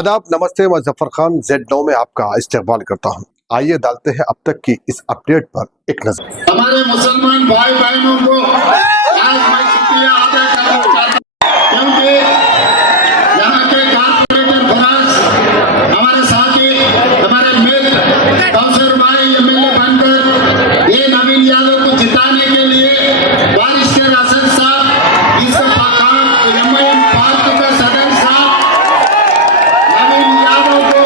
आदाब, नमस्ते। मैं जफर खान Z9 में आपका इस्तेकबाल करता हूँ। आइए डालते हैं अब तक की इस अपडेट पर एक नजर। हमारे मुसलमान भाई बहनों को आज मैं शुक्रिया अदा करना चाहता हूँ, क्योंकि यहाँ के कारपोरेटर फराज हमारे साथी, हमारे मित्र कौसर भाई एमएलए बनकर ये नवीन यादव को जिताने के लिए बारिश के राशन साहब, इसका खान एमआईएम पार्टी का सदर साहब नवीन यादव को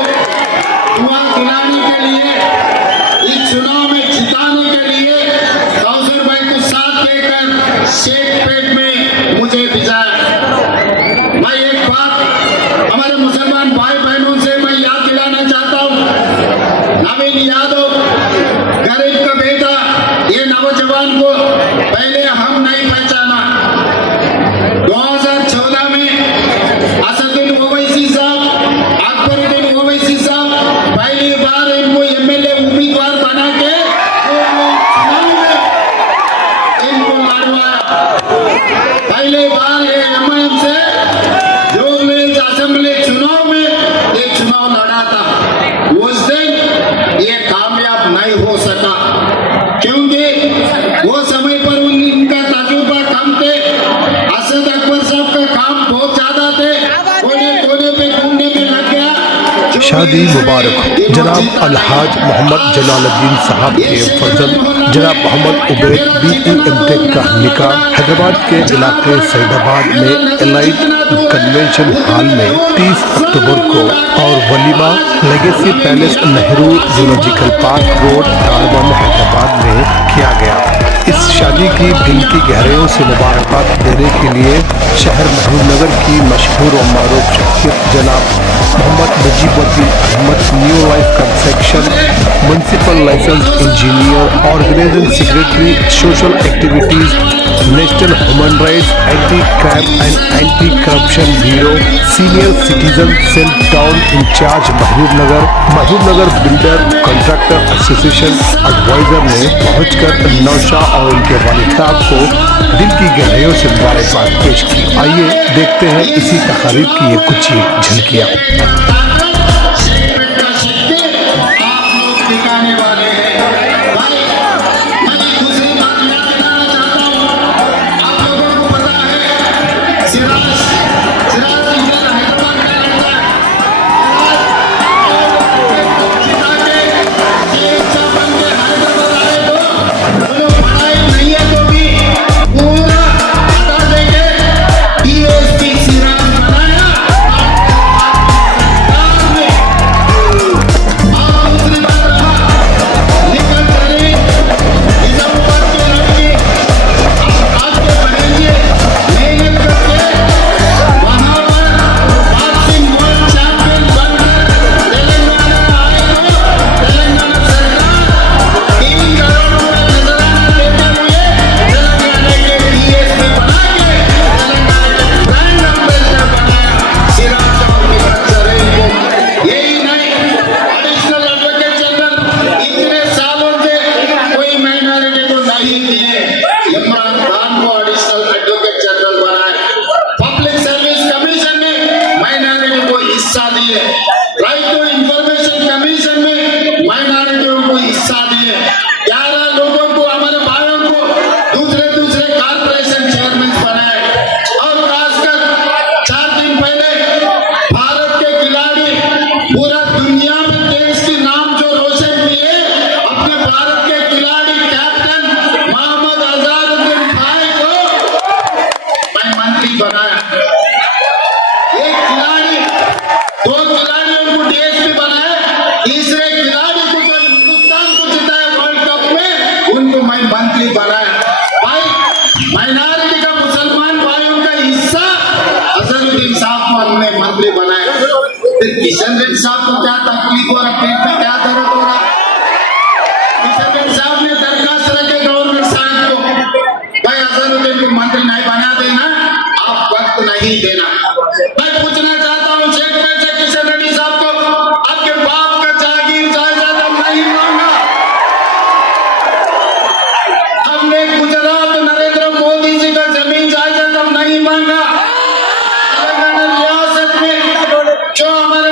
दुआ दिलाने के लिए, इस चुनाव में जिताने के लिए कौसर भाई को साथ लेकर शेख पेट में मुझे भिजाया। मैं एक बात हमारे मुसलमान भाई बहनों से मैं याद दिलाना चाहता हूँ, नवीन यादव गरीब का बेटा, ये नौजवान को पहले हम नहीं पहचाना। 2014 में असदुद्दीन ओवैसी साहब, अकबरुद्दीन ओवैसी साहब पहली बार इनको एमएलए उम्मीदवार बना के चुनाव में इनको लड़वाया। पहले बार ये एमआईएम से जोगलेंस असेंबली चुनाव में ये चुनाव लड़ा था। उस दिन ये कामयाब नहीं हो सका, क्योंकि वो समय पर उनका तजुर्बा कम थे। असद अकबर साहब का काम बहुत ज्यादा थे, कोने कोने पे घूमने में लग गया। शादी मुबारक हो। जनाब अलहाज मोहम्मद जलालुद्दीन साहब के फर्जंद जनाब मोहम्मद उबैद BE.M.Tech का निकाह हैदराबाद के इलाके सईदाबाद में एलाइट कन्वेंशन हॉल में 30 अक्टूबर को और वलीमा legacy palace Nehru zoological park road डारबन हैदराबाद में किया गया। इस शादी की दिल की गहराइयों से मुबारकबाद देने के लिए शहर महबूबनगर की मशहूर और मारूफ शख्सियत जनाब Mohammed Mujeebuddin Ahmed, new life construction municipal licence engineer, organising secretary social activities, national human rights, anti crime and anti corruption bureau, senior citizen cell town incharge Mahbubnagar builder contractor association advisor ने पहुंचकर नौशा और उनके वालिद साहब को दिल की गहराइयों से मुबारकबाद पेश की। आइए देखते हैं इसी तकारीब की ये कुछ ही झलकियां। राइट टू इंफॉर्मेशन कमीशन में माइनॉरिटियों को हिस्सा दिए। 11 लोगों को, हमारे भाइयों को दूसरे कारपोरेशन चेयरमैन बनाए। और खासकर 4 दिन पहले भारत के खिलाड़ी पूरा दुनिया में देश के नाम जो रोशन किए, अपने भारत के खिलाड़ी कैप्टन मोहम्मद अजहरुद्दीन भाई को मैं मंत्री बनाया। एक खिलाड़ी, 2 खिलाड़ियों को DSP बनाया, तीसरे खिलाड़ी को जो हिंदुस्तान को जिताया वर्ल्ड कप में, उनको मैं मंत्री बनाया। भाई माइनॉरिटी का, मुसलमान भाइयों का हिस्सा अजहरुद्दीन साहब को हमने मंत्री बनाया। किशन रेड्डी साहब को क्या तकलीफ हो रहा, पेट में क्या दर्द हो रहा, किशन रेड्डी साहब ने दरखास्त रखे गवर्नमेंट साहब को, भाई अजहरुद्दीन को मंत्री नहीं बना देना, आप वक्त नहीं देना। मैं पूछना चाहता हूँ शेख पेट से किशन रेड्डी साहब को, आपके बाप का जागीर जायदाद नहीं मांगा। हमने गुजरात नरेंद्र मोदी जी का जमीन जायदाद नहीं मांगा। तेलंगाना रियासत में जो हमारे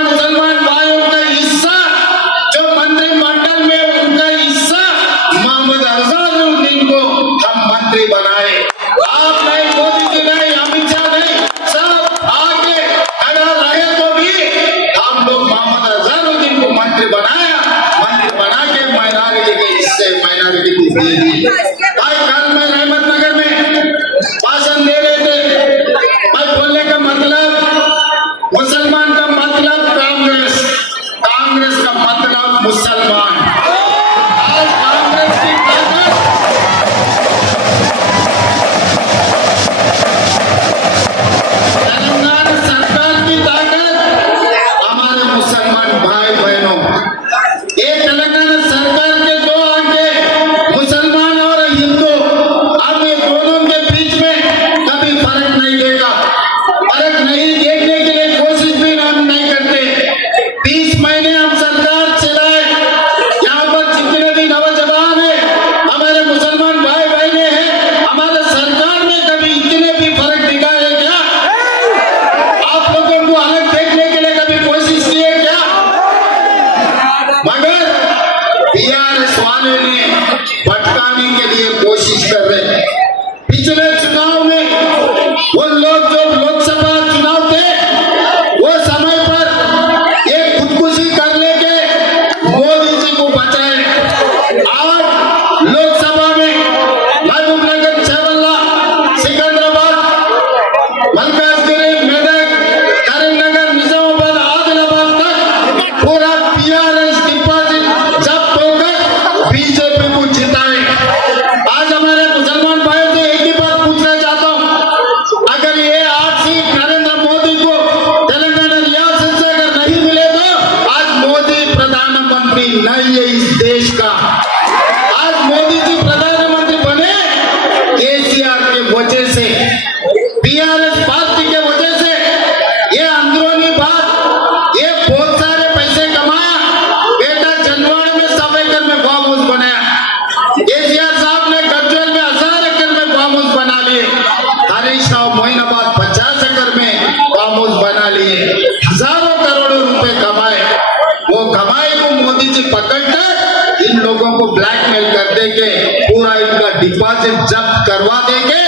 सिर्फ जब्त करवा देंगे,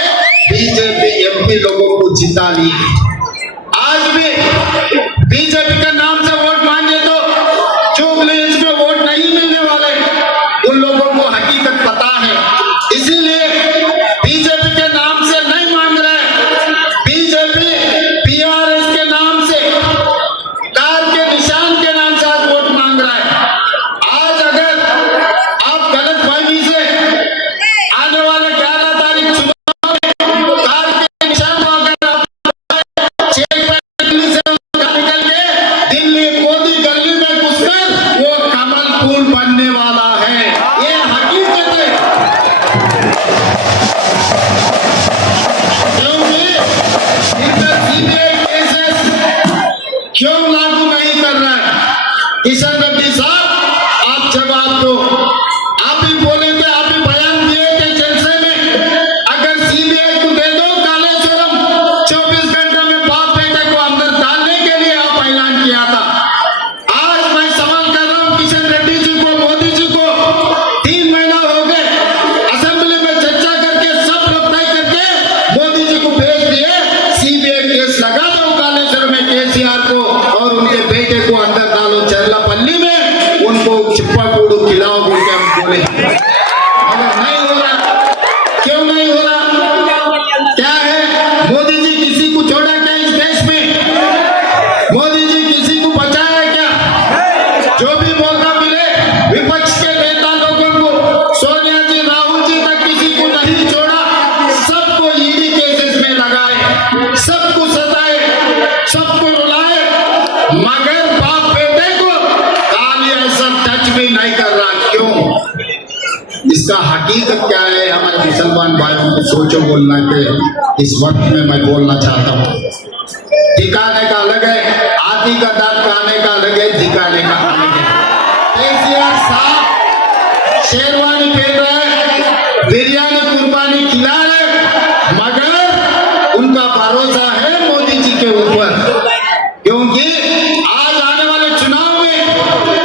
बीजेपी एमपी लोगों को जिता लिए। आज भी बीजेपी के नाम से वोट मांगे तो जुबली हिल्स में वोट नहीं मिलने वाले, उन लोगों को हकीकत पता है, इसीलिए बीजेपी के नाम से नहीं मांग रहे। बीजेपी पीआरएस के नाम से, कार के निशान के नाम से आज वोट मांग रहा है। आज अगर आप गलतफहमी से आने वाले 11 तारीख चुनाव में कार के निशान को अगर आप चेक पे दिल्ली से निकल के दिल्ली मोदी गली में घुसकर वो कमल फूल बनने वाला है, ये हकीकत है। क्योंकि इधर सीबीआई केसेस क्यों लागू नहीं कर रहा है? किशन रेड्डी साहब, आप जवाब दो। आप ही बोले थे, आप ही बयान दिए थे जलसे में, अगर सीबीआई को दे दो कालेश्वरम 24 घंटे में बाप बेटे को अंदर डालने के लिए आप ऐलान किया था। आज मैं सवाल कर रहा हूं किशन रेड्डी जी को, मोदी जी को, 3 महीना हो गए, असेंबली में चर्चा करके सब लोग तय करके मोदी जी को भेज दिए, सीबीआई केस लगा दो कालेश्वर में केसीआर को और उनके बेटे को अंदर डालो चरलापल्ली में, उनको छिप्पा कूड़ू खिलाओ बोल के हम बोले। मगर नहीं हो रहा, क्यों नहीं हो रहा? क्या है, मोदी जी किसी को छोड़ा क्या इस देश में? मोदी जी किसी को बचाया क्या? जो भी मौका मिले विपक्ष के नेता लोगों को, सोनिया जी, राहुल जी तक किसी को नहीं छोड़ा, सबको ईडी केसेस में लगाए, सबको सताए, सबको रुलाए, मगर बाप बेटे को काली ऐसा टच भी नहीं कर रहा। क्यों? इसका हकीकत क्या है? हमारे मुसलमान भाइयों को सोचो बोलना के इस वक्त में मैं बोलना चाहता हूँ। दिखाने का अलग है, हाथी का दांत खाने का अलग है, दिखाने का अलग है। केसीआर साहब शेरवानी पहन रहे, बिरयानी कुर्बानी खिला रहे, मगर उनका भरोसा है मोदी जी के ऊपर, क्योंकि आज आने वाले चुनाव में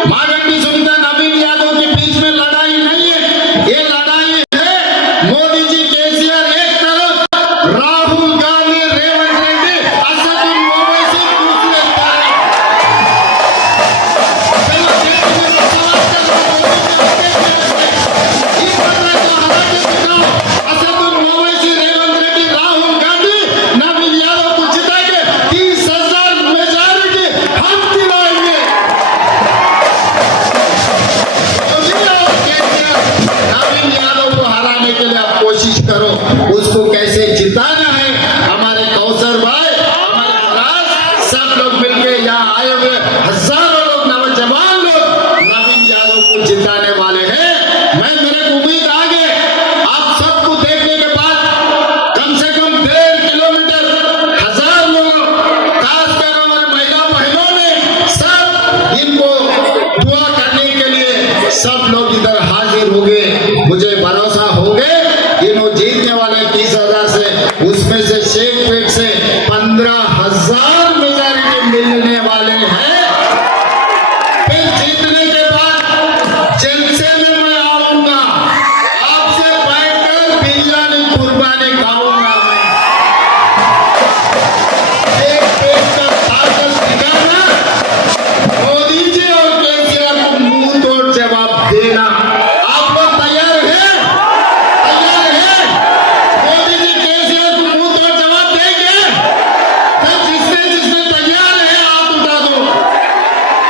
माधवी सुनीता, नवीन यादव के बीच में लड़ाई नहीं है, ये लड़ाई है मोदी जी केसीआर एक तरफ, राहुल गांधी, रेवंत रेड्डी, असदुद्दीन ओवैसी दूसरे तरफ। चलो देखिए, मैं सवाल कर रहा हूं, इस तरह को हरा के दिखाओ, असदुद्दीन ओवैसी, रेवंत रेड्डी, राहुल गांधी, नवीन यादव को जिता के 30,000 मेजॉरिटी हम दिलाएंगे। नवीन यादव को हराने के लिए आप कोशिश करो, उसको कैसे जिताना है। हमारे कौसर भाई, हमारे महाराज, सब लोग मिलके यहाँ आए हुए हजारों लोग, नौजवान लोग नवीन यादव को जिताने वाले हैं। मेरे को उम्मीद आ गए, आप सबको देखने के बाद कम से कम 1.5 किलोमीटर 1000 लोगों, खासकर हमारे महिला बहनों ने सब इनको दुआ करने के लिए सब लोग इधर हाजिर हो गए। मुझे भरोसा हो गए इन्हों जीतने वाले 30,000 से, उसमें से शेखपेट से 15,000 मेजॉरिटी मिलने वाले हैं। फिर जीतने के बाद जलसे में मैं आऊंगा, आपसे बैठकर बिरयानी कुर्बानी खाऊंगा। मैं एक पेट का ताकत दिखाना, मोदी जी और केसीआर को मुंह तोड़ जवाब देना। आप लोग तैयार हैं? तैयार हैं? मोदी जी केसीआर को मुंह तोड़ जवाब देंगे? तो जिसने जिसने तैयार है हाथ उठा दो।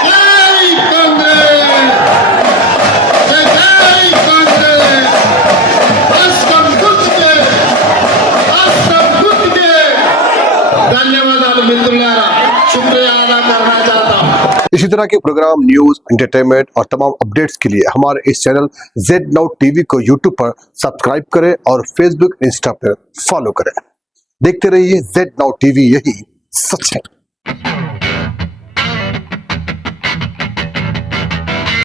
जय कांग्रेस, जय कांग्रेस। अस्कम कुछ के, अस्कम कुछ के। धन्यवाद मित्रुलारा, शुक्रिया अदा करना चाहता हूँ। इसी तरह के प्रोग्राम, न्यूज, एंटरटेनमेंट और तमाम अपडेट्स के लिए हमारे इस चैनल Z Now TV को YouTube पर सब्सक्राइब करें और Facebook, इंस्टा पर फॉलो करें। देखते रहिए Z Now TV, यही सच है।